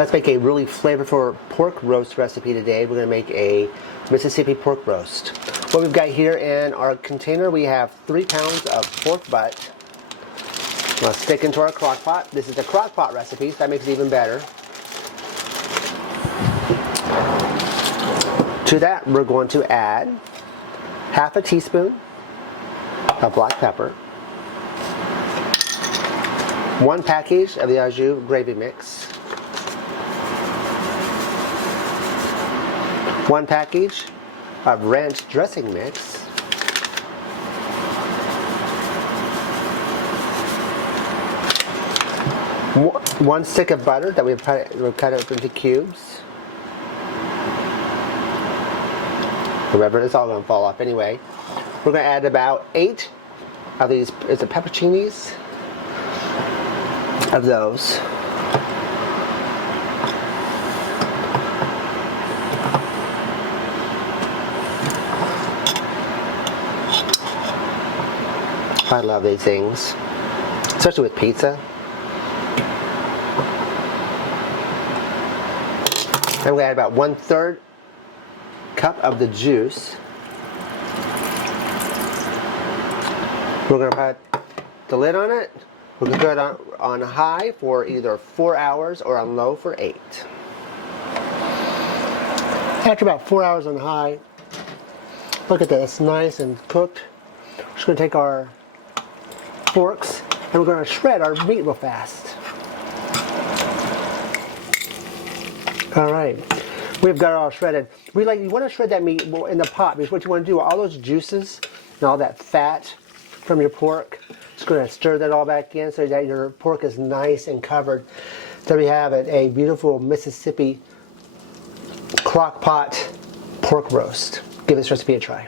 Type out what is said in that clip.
Let's make a really flavorful pork roast recipe today. We're going to make a Mississippi pork roast. What we've got here in our container, we have 3 pounds of pork butt. Let's stick into our crock pot. This is a crock pot recipe, so that makes it even better. To that, we're going to add half a teaspoon of black pepper, 1 package of the au jus gravy mix, 1 package of ranch dressing mix, 1 stick of butter that we've cut up into cubes. Remember, it's all going to fall off anyway. We're going to add about 8 of these, is it pepperoncinis? Of those. I love these things, especially with pizza. And we add about 1/3 cup of the juice. We're going to put the lid on it. We're going to put it on high for either 4 hours or on low for 8. After about 4 hours on high, look at that, it's nice and cooked. We're just going to take our forks and we're going to shred our meat real fast. All right, we've got it all shredded. You want to shred that meat in the pot, because what you want to do, all those juices and all that fat from your pork, just going to stir that all back in so that your pork is nice and covered. There we have it, a beautiful Mississippi crock pot pork roast. Give this recipe a try.